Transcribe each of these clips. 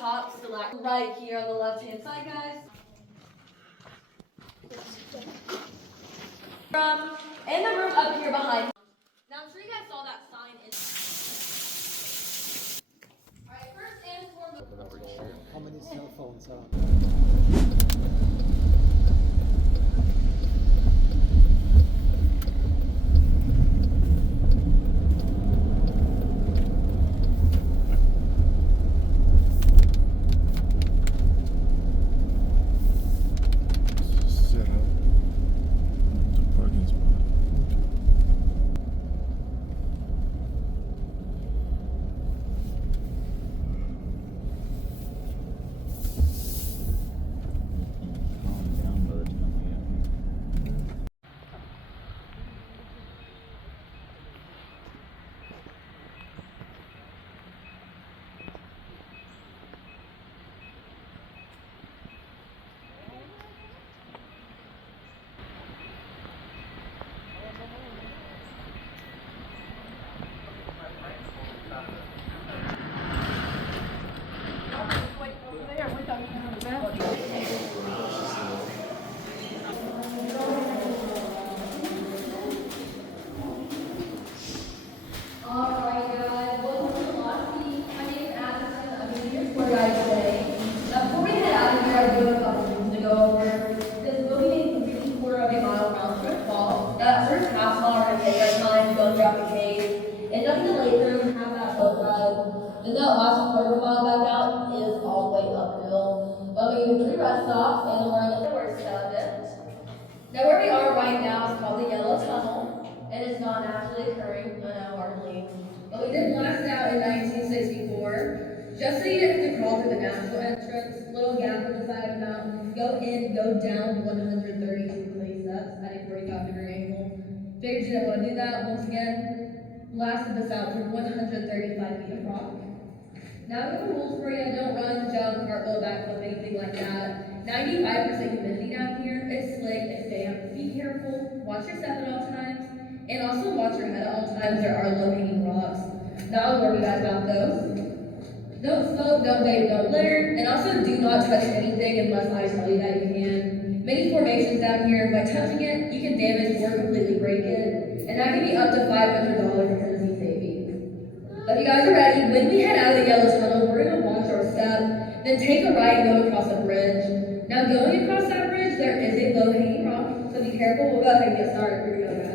top stalactite right here on the left-hand side, guys. And the room up here behind. Now I'm sure you guys saw that sign in. Alright, first and foremost. How many cell phones are? And that last quarter mile back out is all the way uphill. But we do 3 rest stops and we're in the worst of it. Now where we are right now is called the Yellow Tunnel, and it's not naturally occurring, I know, hardly. But we did blast it out in 1964, just so you didn't have to crawl through the natural entrance, little gap on the side of the mountain, go in, go down 132 clay steps at a 45-degree angle. Figured you didn't want to do that. Once again, blasted this out through 135 feet of rock. Now we have the rules for you. Don't run, jump, cartwheel, backflip, anything like that. 95% humidity down here. It's slick, it's damp. Be careful. Watch your step at all times. And also watch your head at all times. There are low-hanging rocks. Now I'll warn you guys about those. Don't smoke, don't vape, don't litter. And also do not touch anything unless I tell you that you can. Many formations down here. By touching it, you can damage or completely break it. And that can be up to $500 for Tennessee safety. But if you guys are ready, when we head out of the Yellow Tunnel, we're going to watch our step, then take a right and go across a bridge. Now going across that bridge, there is a low-hanging rock, so be careful. We'll go ahead and get started. Here we go, guys.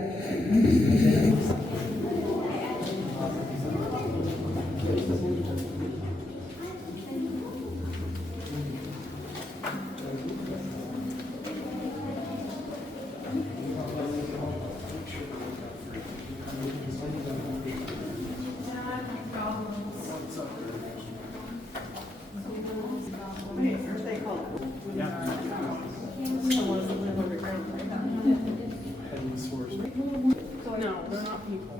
No, they're not people.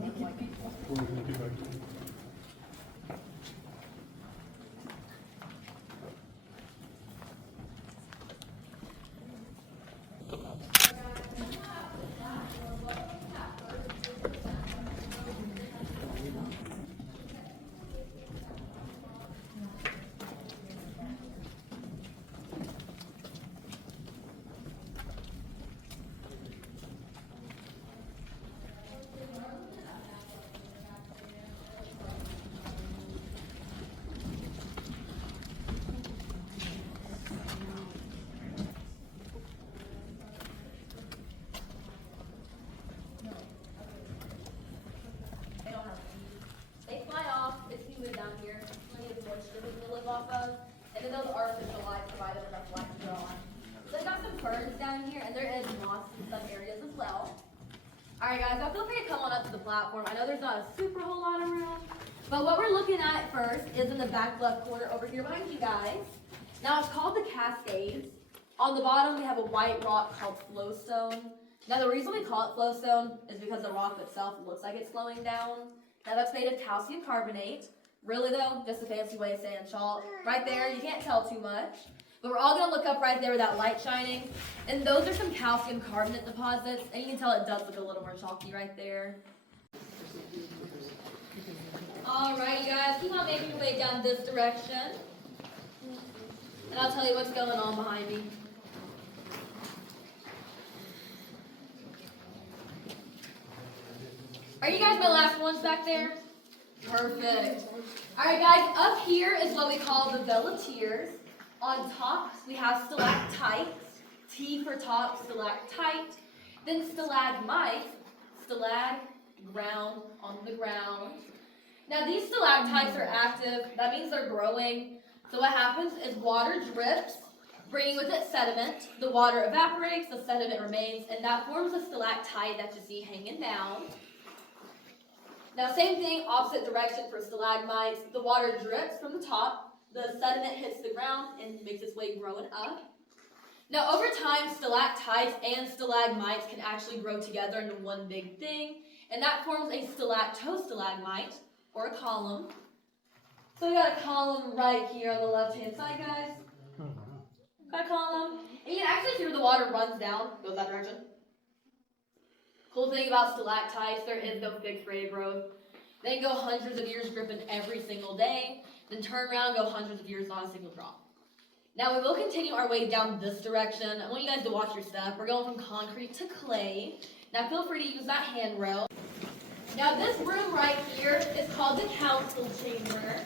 And then those artificial lights provide enough light to grow on. So I've got some ferns down here, and there is moss in some areas as well. Alright guys, now feel free to come on up to the platform. I know there's not a super whole lot of room, but what we're looking at first is in the back left corner over here behind you guys. Now it's called the Cascades. On the bottom we have a white rock called flowstone. Now the reason we call it flowstone is because the rock itself looks like it's slowing down. Now that's made of calcium carbonate. Really though, just a fancy way of saying chalk. Right there, you can't tell too much. But we're all gonna look up right there with that light shining. And those are some calcium carbonate deposits. And you can tell it does look a little more chalky right there. Alright, you guys, keep on making your way down this direction. and I'll tell you what's going on behind me. Are you guys my last ones back there? Perfect. Alright guys, up here is what we call the velatiers. On top, we have stalactites. T for top, stalactite. Then stalagmites, stalag, ground, on the ground. Now these stalactites are active, that means they're growing. So what happens is water drips, bringing with it sediment. The water evaporates, the sediment remains, and that forms a stalactite that you see hanging down. Now same thing, opposite direction for stalagmites. The water drips from the top, the sediment hits the ground and makes its way growing up. Now over time, stalactites and stalagmites can actually grow together into one big thing, and that forms a stalactostalagmite, or a column. So we got a column right here on the left-hand side, guys. Got a column. And you can actually see where the water runs down, goes that direction. Cool thing about stalactites, there is no fixed rate of growth. They go hundreds of years dripping every single day, then turn around and go hundreds of years, not a single drop. Now we will continue our way down this direction. I want you guys to watch your step. We're going from concrete to clay. Now feel free to use that handrail. Now this room right here is called the council chamber.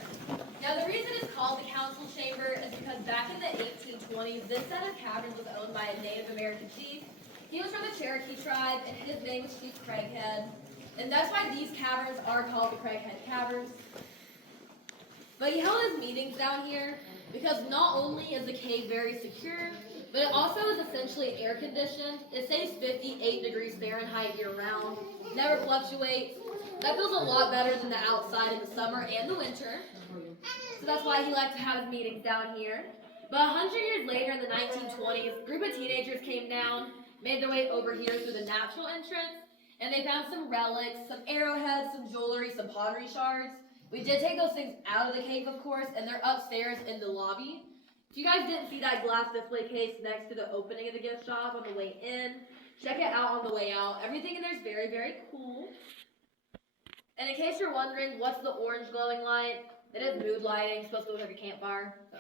Now the reason it's called the council chamber is because back in the 1820s, this set of caverns was owned by a Native American chief. He was from the Cherokee tribe, and his name was Chief Craighead. And that's why these caverns are called the Craighead Caverns. But he held his meetings down here because not only is the cave very secure, but it also is essentially air conditioned. It stays 58 degrees Fahrenheit year round, never fluctuates. That feels a lot better than the outside in the summer and the winter. So that's why he liked to have his meetings down here. But 100 years later in the 1920s, a group of teenagers came down, made their way over here through the natural entrance, and they found some relics, some arrowheads, some jewelry, some pottery shards. We did take those things out of the cave, of course, and they're upstairs in the lobby. If you guys didn't see that glass display case next to the opening of the gift shop on the way in, check it out on the way out. Everything in there is very, very cool. And in case you're wondering, what's the orange glowing light? It is mood lighting, it's supposed to look like a campfire. So.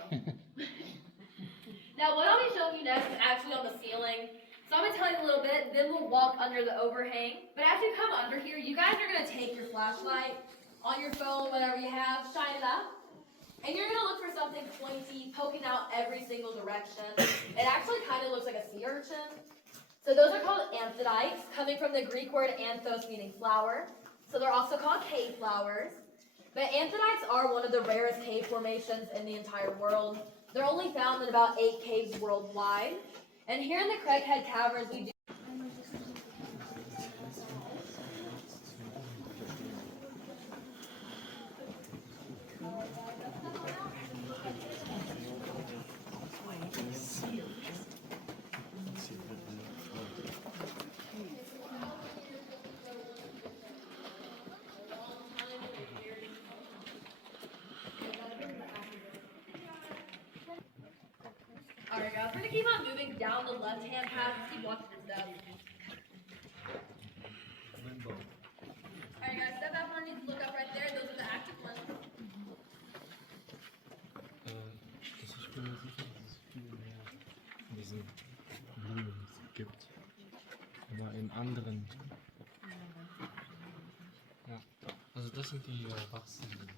Now, what I'll be showing you next is actually on the ceiling. So I'm going to tell you a little bit, then we'll walk under the overhang. But as you come under here, you guys are going to take your flashlight on your phone, whatever you have, shine it up. And you're going to look for something pointy, poking out every single direction. It actually kind of looks like a sea urchin. So those are called amphidites, coming from the Greek word anthos, meaning flower. So they're also called cave flowers. But amphidites are one of the rarest cave formations in the entire world. They're only found in about 8 caves worldwide. And here in the Craighead Caverns, we do Alright guys, we're going to keep on moving down the left-hand path. Just keep watching your steps. Alright guys, step out underneath, look up right there. Those are the active ones. Ich bin mir sicher, dass es viel mehr von diesen Blumen gibt. Aber in anderen. Ja, also das sind die wachsenden.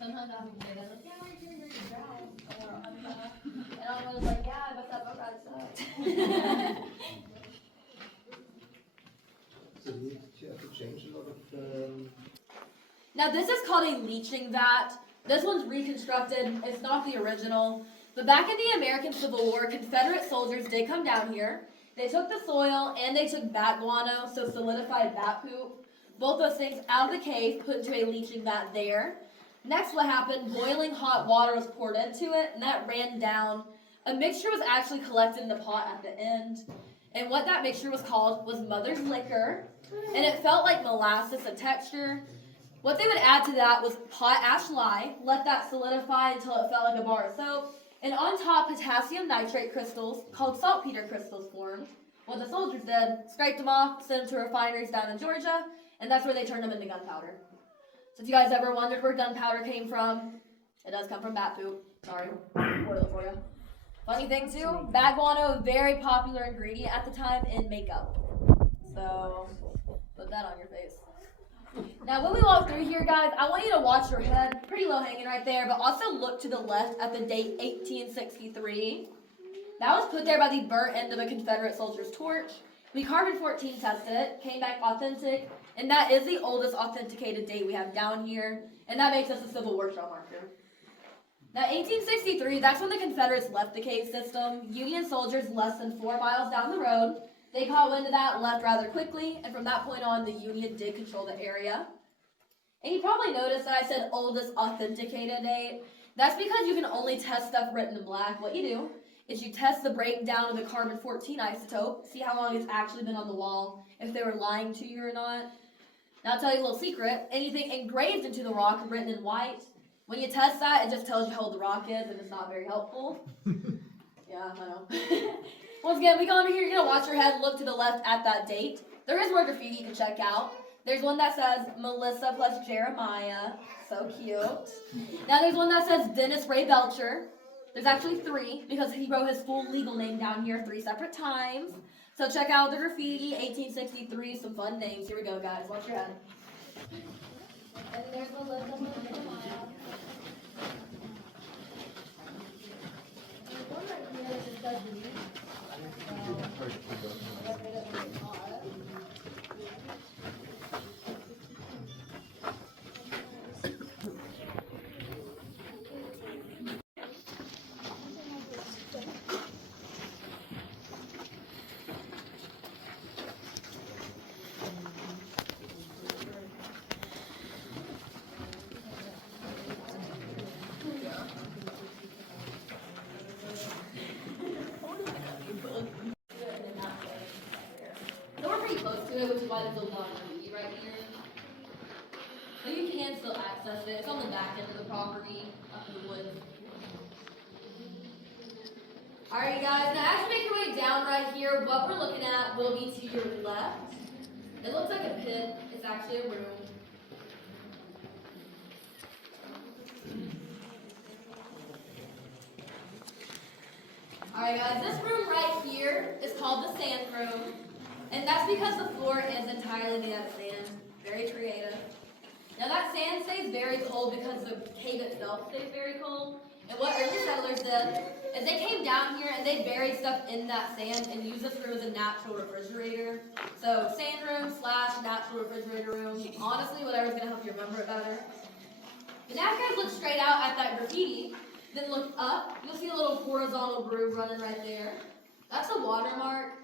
Sometimes I would say that, like, yeah, right here, you're drowned. And I was like, yeah, but that boat ride sucked. So you need to change a lot of. Now this is called a leaching vat. This one's reconstructed. It's not the original. But back in the American Civil War, Confederate soldiers did come down here. They took the soil and they took bat guano, so solidified bat poop. Both those things out of the cave, put into a leaching vat there. Next, what happened, boiling hot water was poured into it, and that ran down. A mixture was actually collected in the pot at the end. And what that mixture was called was mother's liquor. And it felt like molasses in texture. What they would add to that was potash lye, let that solidify until it felt like a bar of soap. And on top, potassium nitrate crystals, called saltpeter crystals, formed. What the soldiers did, scraped them off, sent them to refineries down in Georgia, and that's where they turned them into gunpowder. So if you guys ever wondered where gunpowder came from, it does come from bat poop. Sorry, spoil it for you. Funny thing too, bat guano, very popular ingredient at the time in makeup. So, put that on your face. Now, when we walk through here, guys, I want you to watch your head, pretty low hanging right there, but also look to the left at the date 1863. That was put there by the burnt end of a Confederate soldier's torch. We carbon-14 tested it, came back authentic, and that is the oldest authenticated date we have down here, and that makes us a Civil War trail marker. Now, 1863, that's when the Confederates left the cave system. Union soldiers less than 4 miles down the road. They caught wind of that, left rather quickly, and from that point on, the Union did control the area. And you probably noticed that I said oldest authenticated date. That's because you can only test stuff written in black. What you do is you test the breakdown of the carbon-14 isotope, see how long it's actually been on the wall, if they were lying to you or not. Now, I'll tell you a little secret. Anything engraved into the rock, written in white, when you test that, it just tells you how old the rock is, and it's not very helpful. Yeah, I know. Once again, we go under here, you're going to watch your head, look to the left at that date. There is more graffiti you can check out. There's one that says Melissa plus Jeremiah. So cute. Now there's one that says Dennis Ray Belcher. There's actually 3 because he wrote his full legal name down here 3 separate times. So check out the graffiti, 1863, some fun names. Here we go, guys. Watch your head. And there's Melissa plus Jeremiah. There's one right here that just says Denise. Which is why there's a lot of graffiti right here. But you can still access it. It's on the back end of the property, up in the woods. Alright, guys, now as you make your way down right here, what we're looking at will be to your left. It looks like a pit. It's actually a room. Alright, guys, this room right here is called the sand room. And that's because the floor is entirely made out of sand. Very creative. Now that sand stays very cold because the cave itself stays very cold. And what early settlers did is they came down here and they buried stuff in that sand and used this room as a natural refrigerator. So sand room / natural refrigerator room. Honestly, whatever's going to help you remember it better. And now if you guys look straight out at that graffiti, then look up, you'll see a little horizontal groove running right there. That's a watermark.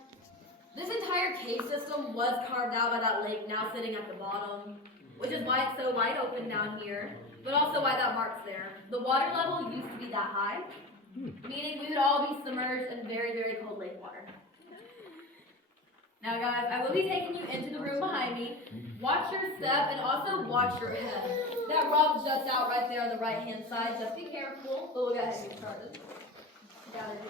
This entire cave system was carved out by that lake now sitting at the bottom, which is why it's so wide open down here, but also why that mark's there. The water level used to be that high, meaning we would all be submerged in very, very cold lake water. Now guys, I will be taking you into the room behind me. Watch your step and also watch your head. That rug juts out right there on the right hand side. Just be careful, but we'll go ahead and get started. Got it.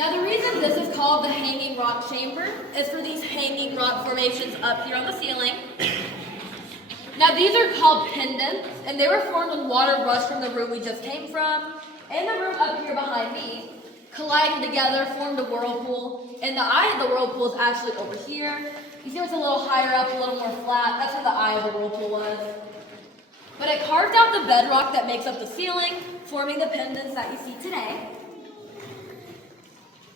Now the reason this is called the hanging rock chamber is for these hanging rock formations up here on the ceiling. Now these are called pendants, and they were formed when water rushed from the room we just came from, and the room up here behind me, colliding together, formed a whirlpool, and the eye of the whirlpool is actually over here. You see it's a little higher up, a little more flat. That's where the eye of the whirlpool was. But it carved out the bedrock that makes up the ceiling, forming the pendants that you see today.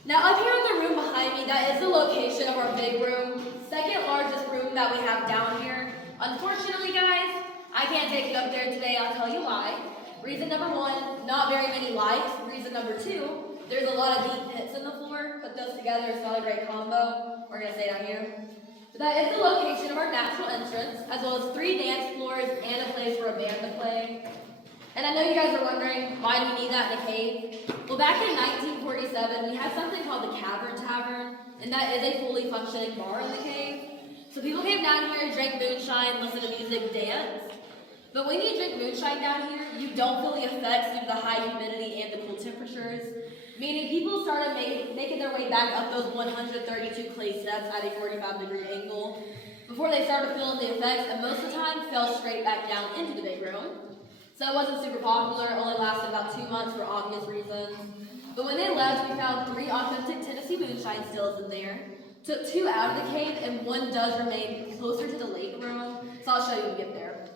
Now up here in the room behind me, that is the location of our big room, second largest room that we have down here. Unfortunately, guys, I can't take you up there today. I'll tell you why. Reason number one, not very many lights. Reason number two, there's a lot of deep pits in the floor. Put those together, it's not a great combo. We're gonna stay down here. So that is the location of our natural entrance, as well as 3 dance floors and a place for a band to play. And I know you guys are wondering, why do we need that in a cave? Well, back in 1947, we had something called the Cavern Tavern, and that is a fully functioning bar in the cave. So people came down here, drank moonshine, listened to music, dance. But when you drink moonshine down here, you don't feel the effects due to the high humidity and the cool temperatures. Meaning people started making their way back up those 132 clay steps at a 45-degree angle before they started feeling the effects, and most of the time fell straight back down into the big room. So it wasn't super popular, it only lasted about 2 months for obvious reasons. But when they left, we found 3 authentic Tennessee moonshine stills in there. Took 2 out of the cave, and 1 does remain closer to the lake room, so I'll show you when we get there.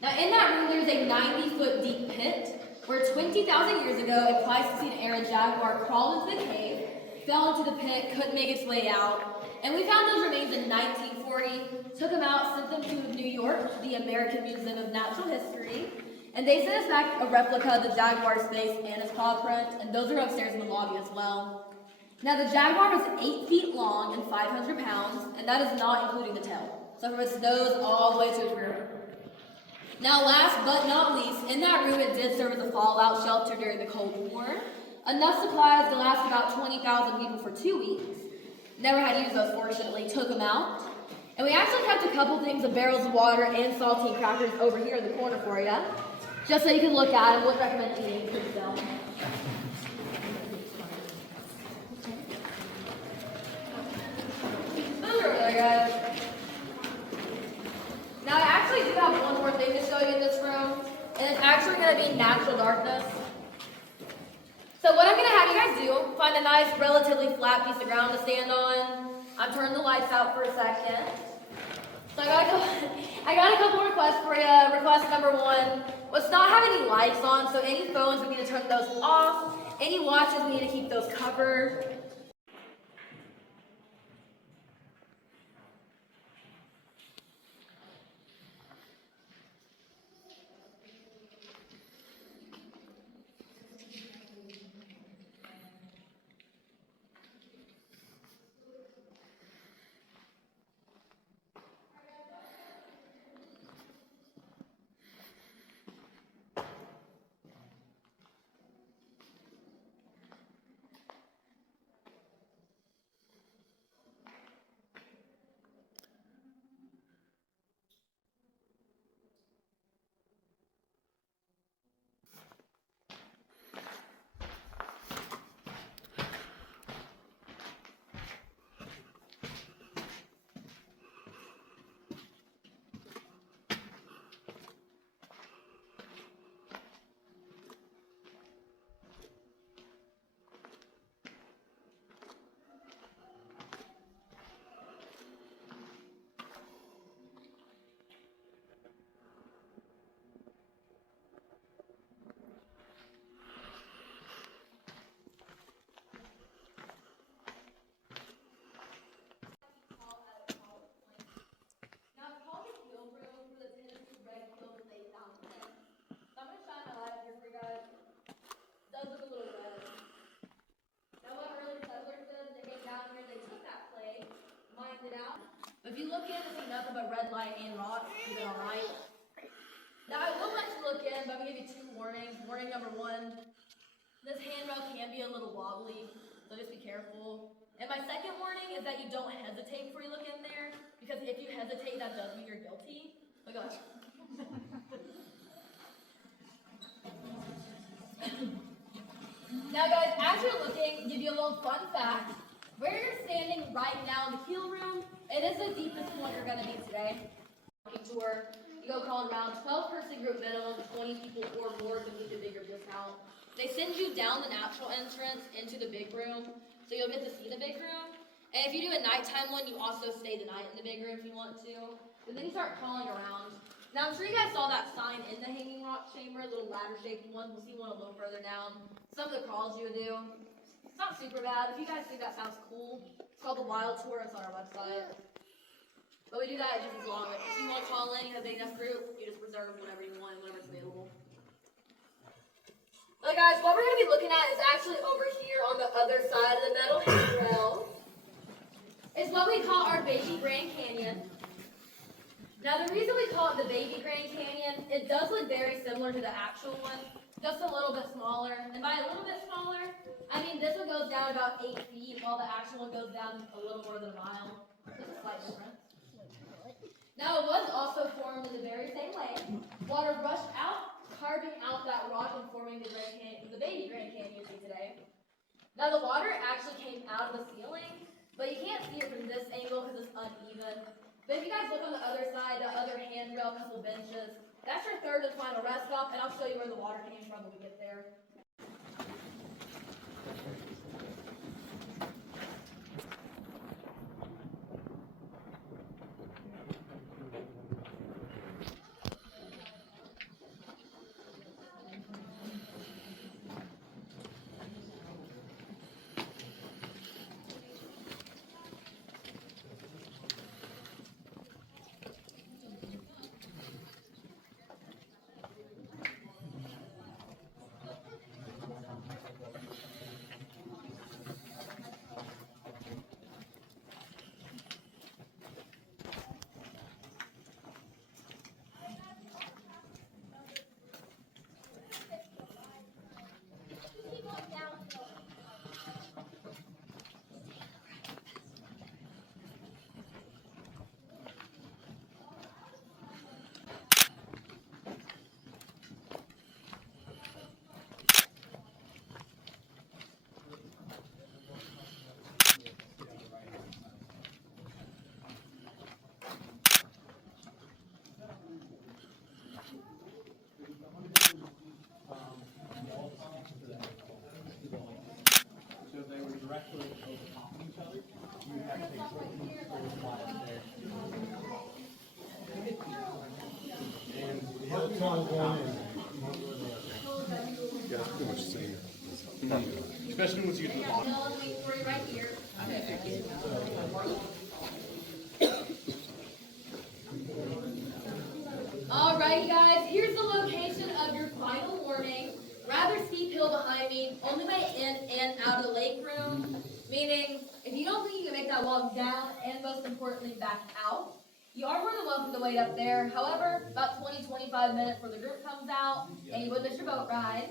Now in that room, there's a 90-foot deep pit, where 20,000 years ago, a Pleistocene-era jaguar crawled into the cave, fell into the pit, couldn't make its way out, and we found those remains in 1940, took them out, sent them to New York, the American Museum of Natural History, and they sent us back a replica of the jaguar's face and its paw print, and those are upstairs in the lobby as well. Now the jaguar was 8 feet long and 500 pounds, and that is not including the tail. So from its nose all the way to its rear. Now last but not least, in that room it did serve as a fallout shelter during the Cold War. Enough supplies to last about 20,000 people for 2 weeks. Never had to use those, fortunately, took them out. And we actually kept a couple things of barrels of water and saltine crackers over here in the corner for you, just so you can look at them. Would recommend eating pretty well. Guys. Now I actually do have one more thing to show you in this room, and it's actually going to be natural darkness. So what I'm going to have you guys do, find a nice, relatively flat piece of ground to stand on. I'm turning the lights out for a second. So I got a couple requests for you. Request number 1, let's not have any lights on, so any phones, we need to turn those off. Any watches, we need to keep those covered. If you look in and see nothing but red light and rock, you'll be alright. Now I will let you look in, but I'm going to give you 2 warnings. Warning number 1, this handrail can be a little wobbly, so just be careful. And my second warning is that you don't hesitate before you look in there, because if you hesitate, that does mean you're guilty. Oh gosh. Now guys, as you're looking, give you a little So, fun fact, where you're standing right now in the keel room, it is the deepest point you're going to be today. Tour, you go call around 12-person group minimum, 20 people or more to meet the bigger discount. They send you down the natural entrance into the big room, so you'll get to see the big room. And if you do a nighttime one, you also stay the night in the big room if you want to. And then you start crawling around. Now, I'm sure you guys saw that sign in the hanging rock chamber, a little ladder-shaped one. We'll see one a little further down. Some of the crawls you would do. It's not super bad. If you guys think that sounds cool, it's called the Wild Tour. It's on our website. But we do that just as long as if you want to call in, you have a big enough group, you just reserve whatever you want, whenever it's available. Okay, guys, what we're going to be looking at is actually over here on the other side of the metal handrail. It's what we call our baby Grand Canyon. Now, the reason we call it the baby Grand Canyon, it does look very similar to the actual one, just a little bit smaller. And by a little bit smaller, I mean this one goes down about 8 feet, while the actual one goes down a little more than a mile. Just a slight difference. Now, it was also formed in the very same way. Water rushed out, carving out that rock and forming the Grand Canyon, the baby Grand Canyon you see today. Now, the water actually came out of the ceiling, but you can't see it from this angle because it's uneven. But if you guys look on the other side, the other handrail, a couple benches, that's your third and final rest stop, and I'll show you where the water came from when we get there. Especially once you get to the bottom. Right here. Alright guys, here's the location of your final warning. Rather steep hill behind me, only way in and out of the lake room. Meaning, if you don't think you can make that walk down and most importantly back out, you are more than welcome to wait up there. However, about 20-25 minutes before the group comes out and you would miss your boat ride.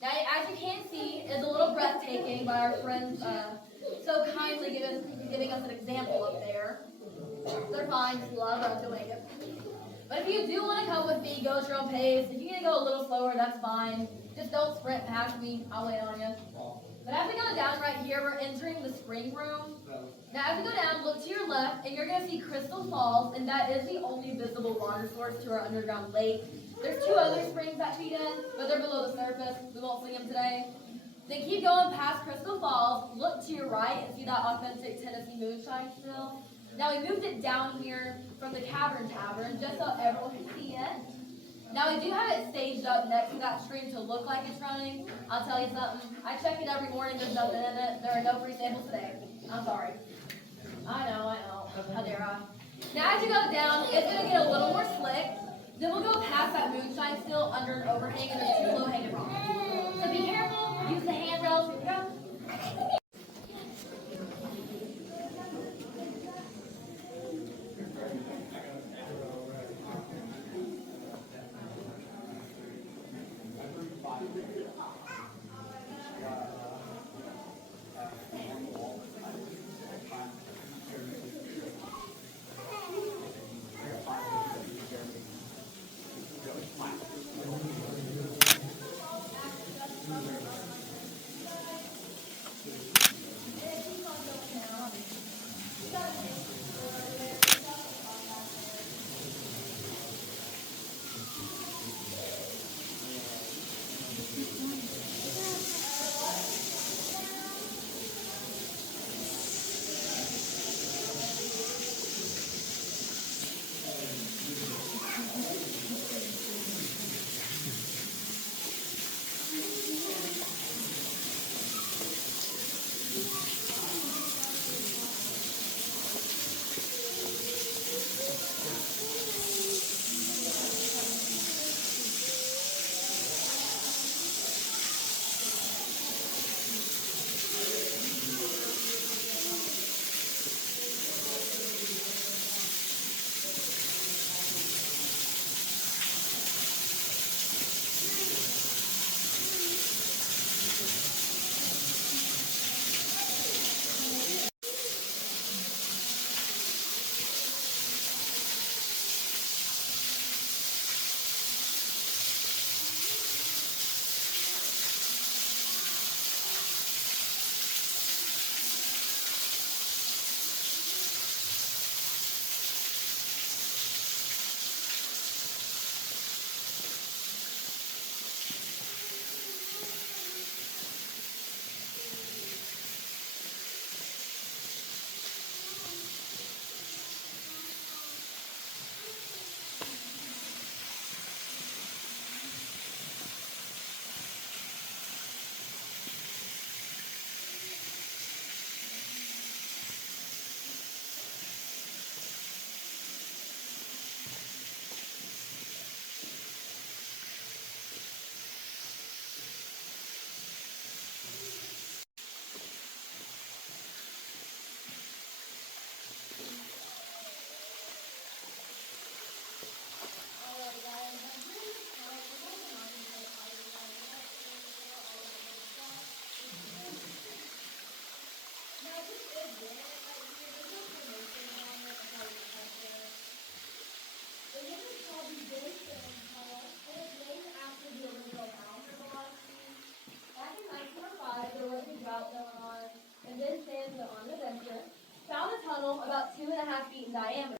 Now, as you can see, it's a little breathtaking by our friends so kindly giving us an example up there. They're fine, just love doing it. But if you do want to come with me, go at your own pace. If you're going to go a little slower, that's fine. Just don't sprint past me. I'll wait on you. But as we go down right here, we're entering the spring room. Now, as we go down, look to your left, and you're going to see Crystal Falls, and that is the only visible water source to our underground lake. There's 2 other springs that feed in, but they're below the surface. We won't see them today. Then keep going past Crystal Falls, look to your right, and see that authentic Tennessee moonshine still. Now, we moved it down here from the Cavern Tavern, just so everyone can see it. Now, we do have it staged up next to that stream to look like it's running. I'll tell you something. I check it every morning. There's nothing in it. There are no free samples today. I'm sorry. I know. How dare I? Now, as you go down, it's going to get a little more slick. Then we'll go past that moonshine still under an overhang, and there's 2 low-hanging rocks. So be careful. Use the handrails. Here we go. feet in diameter.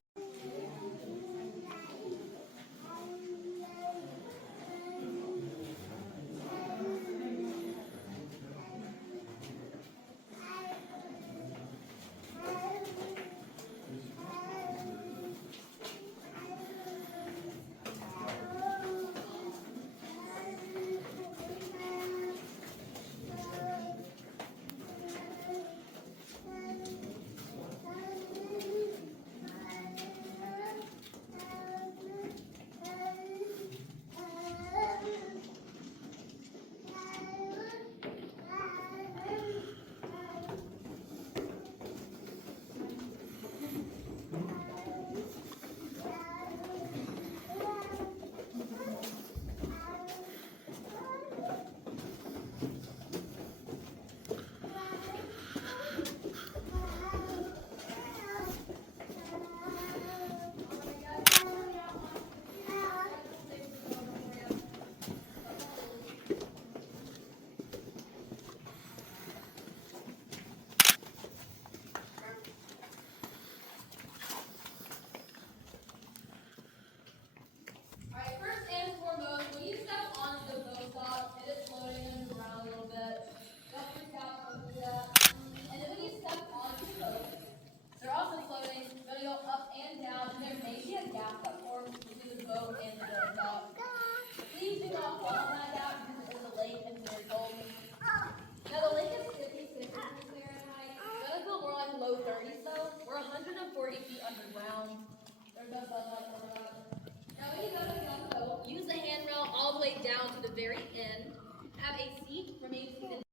Use the handrail all the way down to the very end. Have a seat, remain seated.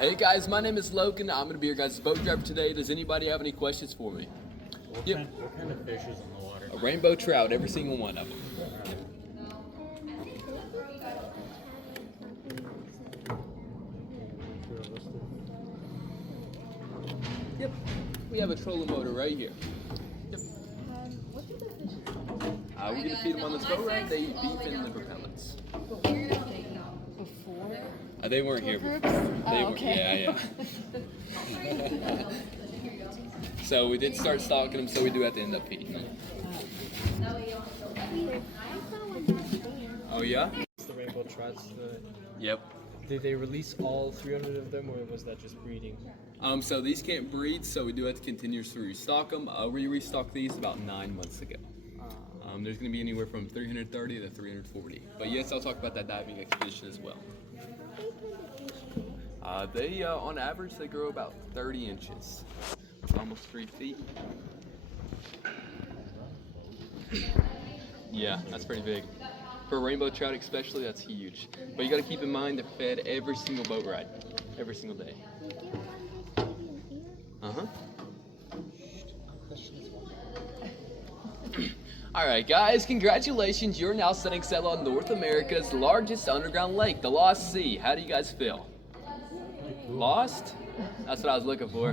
Hey guys, my name is Logan. I'm going to be your guys' boat driver today. Does anybody have any questions for me? What kind of fish is in the water? A rainbow trout, every single one of them. Yep, we have a trolling motor right here. Yep. We're going to feed them on this boat ride. They eat beef and liver pellets. Before? They weren't here before. They weren't, yeah. So we did start stocking them, so we do have to end up feeding them. Oh yeah? The rainbow trouts. Yep. Did they release all 300 of them, or was that just breeding? So these can't breed, so we do have to continuously restock them. We restocked these about 9 months ago. There's going to be anywhere from 330 to 340. But yes, I'll talk about that diving expedition as well. On average, they grow about 30 inches, almost 3 feet. Yeah, that's pretty big. For a rainbow trout especially, that's huge. But you got to keep in mind they're fed every single boat ride, every single day. All right, guys, congratulations. You're now setting sail on North America's largest underground lake, the Lost Sea. How do you guys feel? Lost? That's what I was looking for.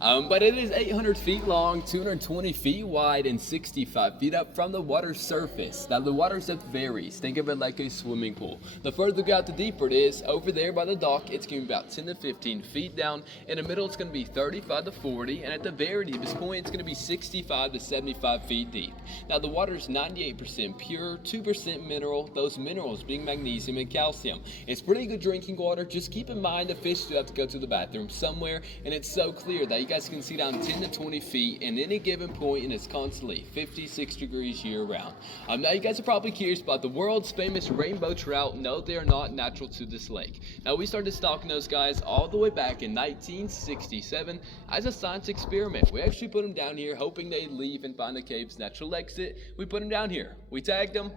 But it is 800 feet long, 220 feet wide, and 65 feet up from the water's surface. Now, the water depth varies. Think of it like a swimming pool. The further you go out, the deeper it is. Over there by the dock, it's going to be about 10 to 15 feet down. In the middle, it's going to be 35 to 40. And at the very deepest point, it's going to be 65 to 75 feet deep. Now, the water is 98% pure, 2% mineral, those minerals being magnesium and calcium. It's pretty good drinking water. Just keep in mind the fish do have to go to the bathroom somewhere, and it's so clear that you guys can see down 10 to 20 feet in any given point, and it's constantly 56 degrees year round. Now you guys are probably curious about the world's famous rainbow trout. No, they are not natural to this lake. Now we started stalking those guys all the way back in 1967 as a science experiment. We actually put them down here hoping they'd leave and find the cave's natural exit. We put them down here. We tagged them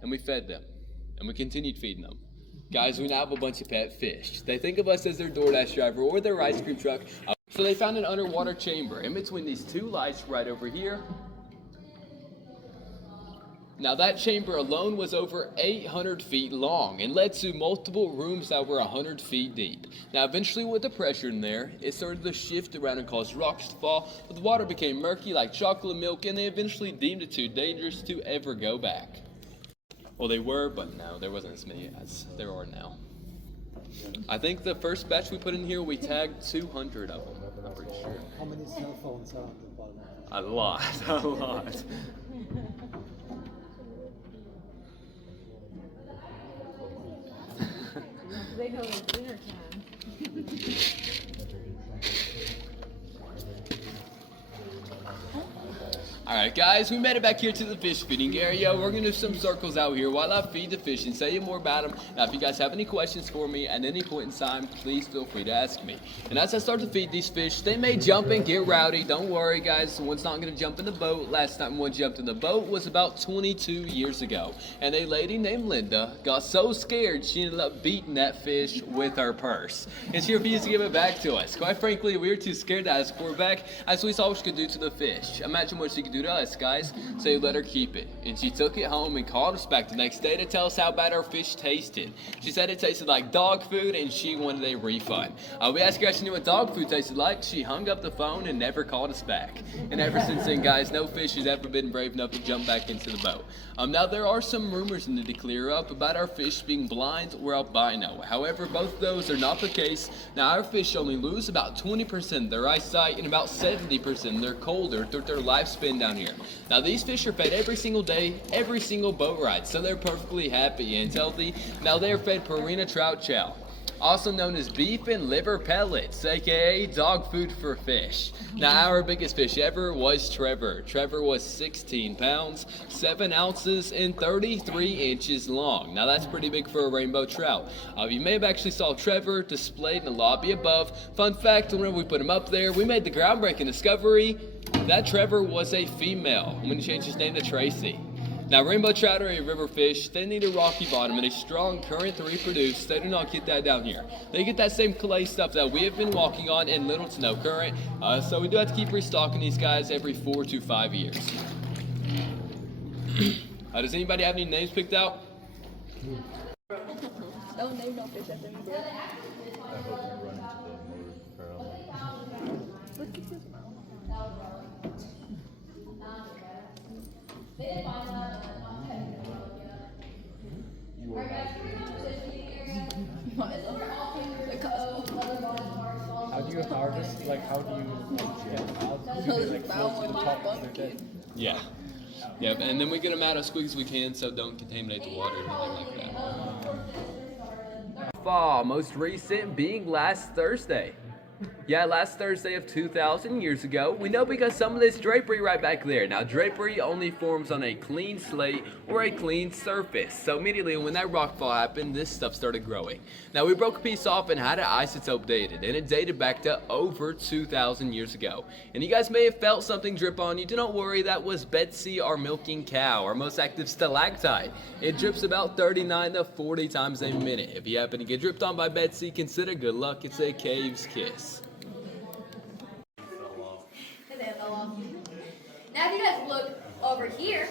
and we fed them, and we continued feeding them. Guys, we now have a bunch of pet fish. They think of us as their DoorDash driver or their ice cream truck. So they found an underwater chamber in between these two lights right over here. Now that chamber alone was over 800 feet long and led to multiple rooms that were 100 feet deep. Now eventually with the pressure in there, it started to shift around and cause rocks to fall, but the water became murky like chocolate milk and they eventually deemed it too dangerous to ever go back. Well, they were, but no, there wasn't as many as there are now. I think the first batch we put in here, we tagged 200 of them, I'm pretty sure. How many cell phones are on the bottom? A lot, a lot. They know it's dinner time. Alright guys, we made it back here to the fish feeding area. We're going to do some circles out here while I feed the fish and tell you more about them. Now if you guys have any questions for me at any point in time, please feel free to ask me. And as I start to feed these fish, they may jump and get rowdy. Don't worry guys, one's not going to jump in the boat. Last time one jumped in the boat was about 22 years ago. And a lady named Linda got so scared she ended up beating that fish with her purse. And she refused to give it back to us. Quite frankly, we were too scared to ask for it back as we saw what she could do to the fish. Imagine what she could do to us guys, so we let her keep it. And she took it home and called us back the next day to tell us how bad our fish tasted. She said it tasted like dog food and she wanted a refund. We asked her if she knew what dog food tasted like. She hung up the phone and never called us back. And ever since then guys, no fish has ever been brave enough to jump back into the boat. Now there are some rumors that need to clear up about our fish being blind or albino. However, both those are not the case. Now our fish only lose about 20% of their eyesight and about 70% of their colder through their lifespan down here. Now these fish are fed every single day, every single boat ride, so they're perfectly happy and healthy. Now they are fed Purina trout chow, also known as beef and liver pellets, aka dog food for fish. Now our biggest fish ever was Trevor. Trevor was 16 pounds, 7 ounces, and 33 inches long. Now that's pretty big for a rainbow trout. You may have actually saw Trevor displayed in the lobby above. Fun fact, whenever we put him up there, we made the groundbreaking discovery that Trevor was a female when he changed his name to Tracy. Now, rainbow trout are a river fish. They need a rocky bottom and a strong current to reproduce. They do not get that down here. They get that same clay stuff that we have been walking on in little to no current. So we do have to keep restocking these guys every 4 to 5 years. Does anybody have any names picked out? Don't name no fish after me, bro. I hope you run into the motor barrel. Look at his mouth. How do you harvest? Like, how do you get them out? Do they like float to the top of their dead? Yeah. Yeah, and then we get them out as quick as we can so don't contaminate the water or anything like that. Fall, most recent being last Thursday. Yeah, last Thursday of 2,000 years ago. We know because some of this drapery right back there. Now, drapery only forms on a clean slate or a clean surface. So immediately when that rockfall happened, this stuff started growing. Now, we broke a piece off and had it isotope dated, and it dated back to over 2,000 years ago. And you guys may have felt something drip on you. Do not worry, that was Betsy, our milking cow, our most active stalactite. It drips about 39 to 40 times a minute. If you happen to get dripped on by Betsy, consider good luck. It's a cave's kiss. Now if you guys look over here,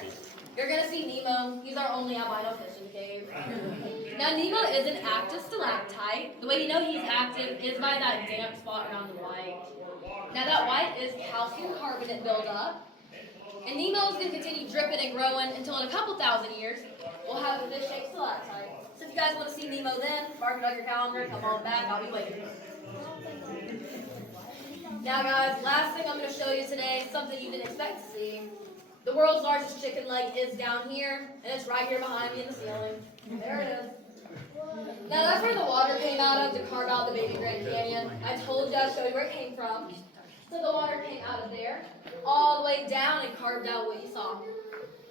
you're going to see Nemo. He's our only albino fish in the cave. Now Nemo is an active stalactite. The way you know he's active is by that damp spot around the white. Now that white is calcium carbonate buildup. And Nemo is going to continue dripping and growing until in a couple thousand years, we'll have a fish-shaped stalactite. So if you guys want to see Nemo then, mark it on your calendar, come on back, I'll be waiting. Now guys, last thing I'm going to show you today is something you didn't expect to see. The world's largest chicken leg is down here, and it's right here behind me in the ceiling. There it is. Now that's where the water came out of to carve out the baby Grand Canyon. I told you I'd show you where it came from. So the water came out of there, all the way down and carved out what you saw.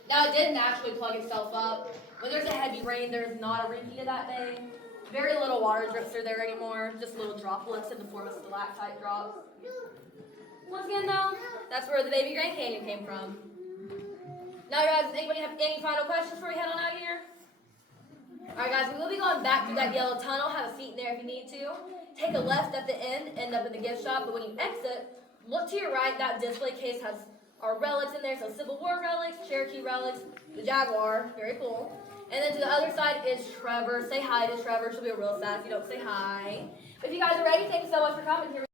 Now it did naturally plug itself up. When there's a heavy rain, there's not a repeat of that thing. Very little water drips through there anymore, just little droplets in the form of stalactite drops. Once again though, that's where the baby Grand Canyon came from. Now guys, does anybody have any final questions before we head on out here? Alright guys, we will be going back through that yellow tunnel. Have a seat in there if you need to. Take a left at the end up in the gift shop, but when you exit, look to your right. That display case has our relics in there. So Civil War relics, Cherokee relics, the Jaguar, very cool. And then to the other side is Trevor. Say hi to Trevor. She'll be real sad if you don't say hi. But if you guys are ready, thank you so much for coming. Here we